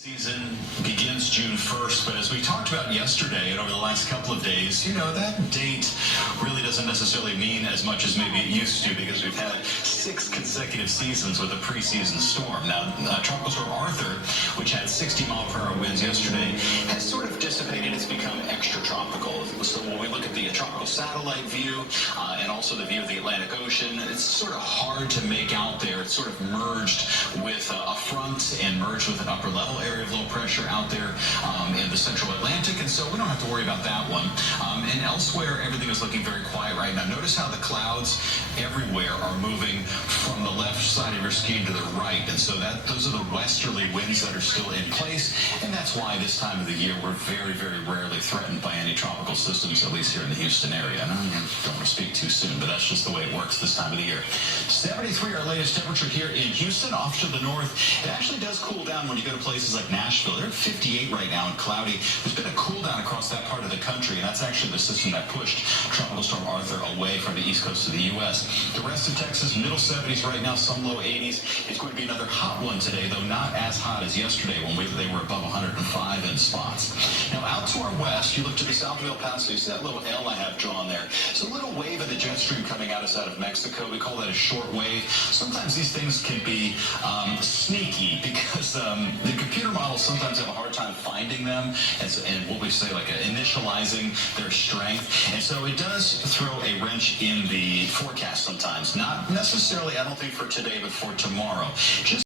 Season begins June 1st, but as we talked about yesterday and over the last couple of days, that date really doesn't necessarily mean as much as maybe it used to, because we've had 6 consecutive seasons with a preseason storm. Now, Tropical Storm Arthur, which had 60-mile-per-hour winds yesterday, has sort of dissipated. It's become extratropical. So when we look at the tropical satellite view and also the view of the Atlantic Ocean, it's sort of hard to make out there. It's sort of merged with a front and merged with an upper-level area of low pressure out there in the central Atlantic, and so we don't have to worry about that one. And elsewhere, everything is looking very quiet right now. Notice how the clouds everywhere are moving from the left side of your screen to the right, and so those are the westerly winds that are still in place, and that's why this time of the year we're very, very rarely threatened by any tropical systems, at least here in the Houston area. And I don't want to speak too soon, but that's just the way it works this time of the year. 73, our latest temperature here in Houston. Off to the north, it actually does cool down when you go to places like Nashville. They're at 58 right now and cloudy. There's been a cool down across that part of the country, and that's actually the system that pushed Tropical Storm Arthur away from the east coast of the U.S. The rest of Texas, middle 70s right now, some low 80s. It's going to be another hot one today, though not as hot as yesterday when they were above 105 in spots. Now, out to our west, you look to the south of El Paso. You see that little L I have drawn there? It's a little wave of the jet stream coming at us out of Mexico. We call that a short wave. Sometimes these things can be sneaky because the computer models sometimes have a hard time finding them and what we say, like initializing their strength. And so it does throw a wrench in the forecast sometimes. Not necessarily, I don't think, for today, but for tomorrow. Just